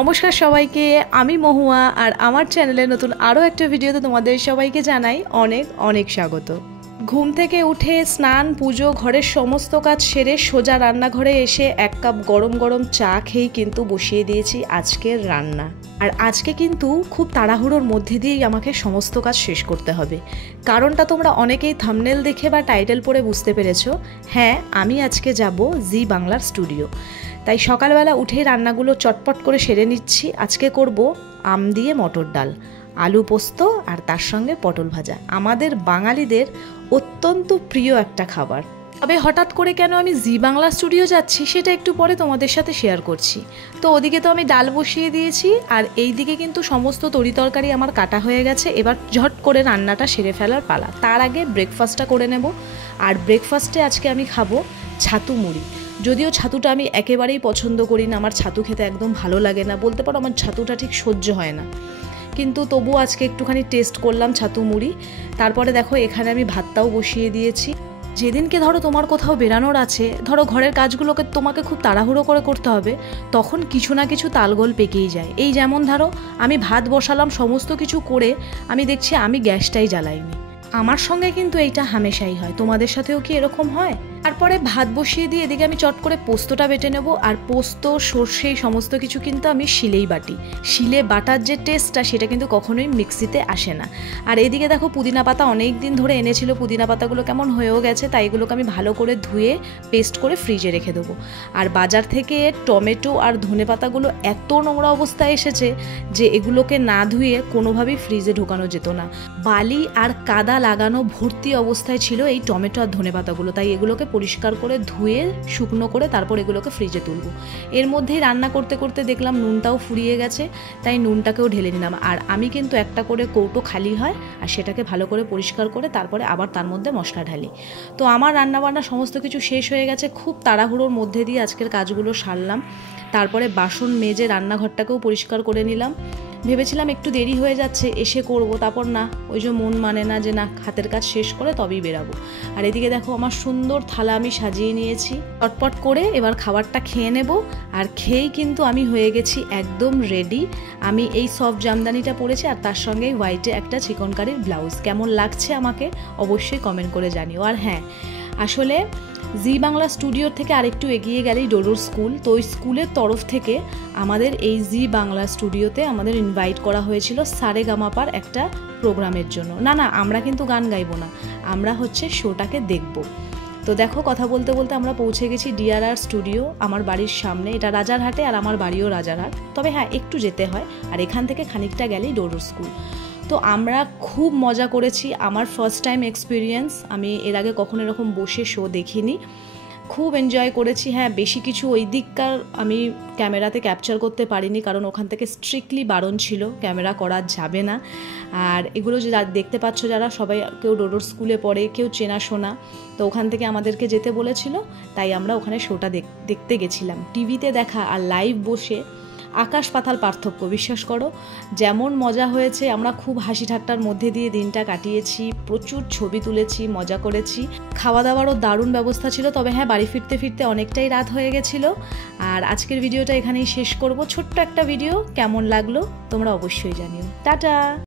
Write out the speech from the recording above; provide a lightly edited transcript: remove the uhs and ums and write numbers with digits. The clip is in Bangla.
নমস্কার সবাইকে, আমি মহুয়া আর আমার চ্যানেলে নতুন আরও একটা ভিডিওতে তোমাদের সবাইকে জানাই অনেক অনেক স্বাগত। ঘুম থেকে উঠে স্নান পুজো ঘরের সমস্ত কাজ সেরে সোজা রান্নাঘরে এসে এক কাপ গরম গরম চা খেয়েই কিন্তু বসিয়ে দিয়েছি আজকের রান্না। আর আজকে কিন্তু খুব তাড়াহুড়োর মধ্যে দিয়েই আমাকে সমস্ত কাজ শেষ করতে হবে। কারণটা তোমরা অনেকেই থাম্বনেল দেখে বা টাইটেল পড়ে বুঝতে পেরেছো। হ্যাঁ, আমি আজকে যাব জি বাংলার স্টুডিও। তাই সকালবেলা উঠেই রান্নাগুলো চটপট করে সেরে নিচ্ছি। আজকে করব আম দিয়ে মটর ডাল, আলু পোস্ত আর তার সঙ্গে পটল ভাজা, আমাদের বাঙালিদের অত্যন্ত প্রিয় একটা খাবার। তবে হঠাৎ করে কেন আমি জি বাংলা স্টুডিও যাচ্ছি সেটা একটু পরে তোমাদের সাথে শেয়ার করছি। তো ওদিকে তো আমি ডাল বসিয়ে দিয়েছি আর এই দিকে কিন্তু সমস্ত তরিতরকারি আমার কাটা হয়ে গেছে। এবার ঝট করে রান্নাটা সেরে ফেলার পালা। তার আগে ব্রেকফাস্টটা করে নেব। আর ব্রেকফাস্টে আজকে আমি খাবো ছাতু মুড়ি। যদিও ছাতুটা আমি একেবারেই পছন্দ করি না, আমার ছাতু খেতে একদম ভালো লাগে না, বলতে পারো আমার ছাতুটা ঠিক সহ্য হয় না, কিন্তু তবুও আজকে একটুখানি টেস্ট করলাম ছাতু মুড়ি। তারপরে দেখো এখানে আমি ভাতটাও বসিয়ে দিয়েছি। যেদিনকে ধরো তোমার কোথাও বেরানোর আছে, ধরো ঘরের কাজগুলোকে তোমাকে খুব তাড়াহুড়ো করে করতে হবে, তখন কিছু না কিছু তালগোল পেকেই যায়। এই যেমন ধরো আমি ভাত বসালাম, সমস্ত কিছু করে আমি দেখছি আমি গ্যাসটাই জ্বালাইনি। আমার সঙ্গে কিন্তু এইটা হামেশাই হয়, তোমাদের সাথেও কি এরকম হয়? তারপরে ভাত বসিয়ে দিয়ে এদিকে আমি চট করে পোস্তটা বেটে নেব। আর পোস্ত সর্ষে সমস্ত কিছু কিন্তু আমি শিলেই বাটি। শিলে বাটার যে টেস্টটা সেটা কিন্তু কখনোই মিক্সিতে আসে না। আর এদিকে দেখো পুদিনা পাতা অনেক দিন ধরে এনেছিল, পুদিনা পাতাগুলো কেমন হয়েও গেছে, তাই এগুলোকে আমি ভালো করে ধুয়ে পেস্ট করে ফ্রিজে রেখে দেবো। আর বাজার থেকে টমেটো আর ধনে পাতাগুলো এত নোংরা অবস্থায় এসেছে যে এগুলোকে না ধুয়ে কোনোভাবেই ফ্রিজে ঢোকানো যেত না। বালি আর কাদা লাগানো ভর্তি অবস্থায় ছিল এই টমেটো আর ধনে পাতাগুলো, তাই এগুলোকে পরিষ্কার করে ধুয়ে শুকনো করে তারপর এগুলোকে ফ্রিজে তুলব। এর মধ্যেই রান্না করতে করতে দেখলাম নুনটাও ফুরিয়ে গেছে, তাই নুনটাকেও ঢেলে নিলাম। আর আমি কিন্তু একটা করে কৌটো খালি হয় আর সেটাকে ভালো করে পরিষ্কার করে তারপরে আবার তার মধ্যে মশলা ঢালি। তো আমার রান্নাবান্না সমস্ত কিছু শেষ হয়ে গেছে। খুব তাড়াহুড়োর মধ্যে দিয়ে আজকের কাজগুলো সারলাম। তারপরে বাসন মেজে রান্নাঘরটাকেও পরিষ্কার করে নিলাম। ভেবেছিলাম একটু দেরি হয়ে যাচ্ছে এসে করব, তারপর না, ওই যে মন মানে না যে না হাতের কাজ শেষ করে তবেই বেরাবো। আর এদিকে দেখো আমার সুন্দর থালা আমি সাজিয়ে নিয়েছি। চটপট করে এবার খাবারটা খেয়ে নেব। আর খেয়েই কিন্তু আমি হয়ে গেছি একদম রেডি। আমি এই সফট জামদানিটা পরেছি আর তার সঙ্গে হোয়াইটে একটা চিকনকারির ব্লাউজ। কেমন লাগছে আমাকে অবশ্যই কমেন্ট করে জানিও। আর হ্যাঁ, আসলে জি বাংলা স্টুডিওর থেকে আরেকটু এগিয়ে গেলেই ডোডোর স্কুল। তো ওই স্কুলের তরফ থেকে আমাদের এই জি বাংলা স্টুডিওতে আমাদের ইনভাইট করা হয়েছিল সারেগামাপার একটা প্রোগ্রামের জন্য। না, আমরা কিন্তু গান গাইবো না, আমরা হচ্ছে শোটাকে দেখব। তো দেখো কথা বলতে বলতে আমরা পৌঁছে গেছি ডিআরআর স্টুডিও, আমার বাড়ির সামনে। এটা রাজারহাটে আর আমার বাড়িও রাজারহাট, তবে হ্যাঁ একটু যেতে হয়। আর এখান থেকে খানিকটা গেলেই ডোডোর স্কুল। তো আমরা খুব মজা করেছি, আমার ফার্স্ট টাইম এক্সপিরিয়েন্স। আমি এর আগে কখনো এরকম বসে শো দেখিনি, খুব এনজয় করেছি। হ্যাঁ, বেশি কিছু ওই দিককার আমি ক্যামেরাতে ক্যাপচার করতে পারিনি, কারণ ওখান থেকে স্ট্রিক্টলি বারণ ছিল, ক্যামেরা করা যাবে না। আর এগুলো যে দেখতে পাচ্ছ যারা, সবাই কেউ ডোডোর স্কুলে পড়ে, কেউ চেনাশোনা, তো ওখান থেকে আমাদেরকে যেতে বলেছিল, তাই আমরা ওখানে শোটা দেখতে গেছিলাম। টিভিতে দেখা আর লাইভ বসে আকাশ পাতাল পার্থক্য, বিশ্বাস করো। যেমন মজা হয়েছে, আমরা খুব হাসি ঠাট্টার মধ্যে দিয়ে দিনটা কাটিয়েছি, প্রচুর ছবি তুলেছি, মজা করেছি। খাওয়া দাওয়ারও দারুণ ব্যবস্থা ছিল। তবে হ্যাঁ, বাড়ি ফিরতে ফিরতে অনেকটাই রাত হয়ে গেছিল। আর আজকের ভিডিওটা এখানেই শেষ করব। ছোট্ট একটা ভিডিও, কেমন লাগলো তোমরা অবশ্যই জানিও। টাটা।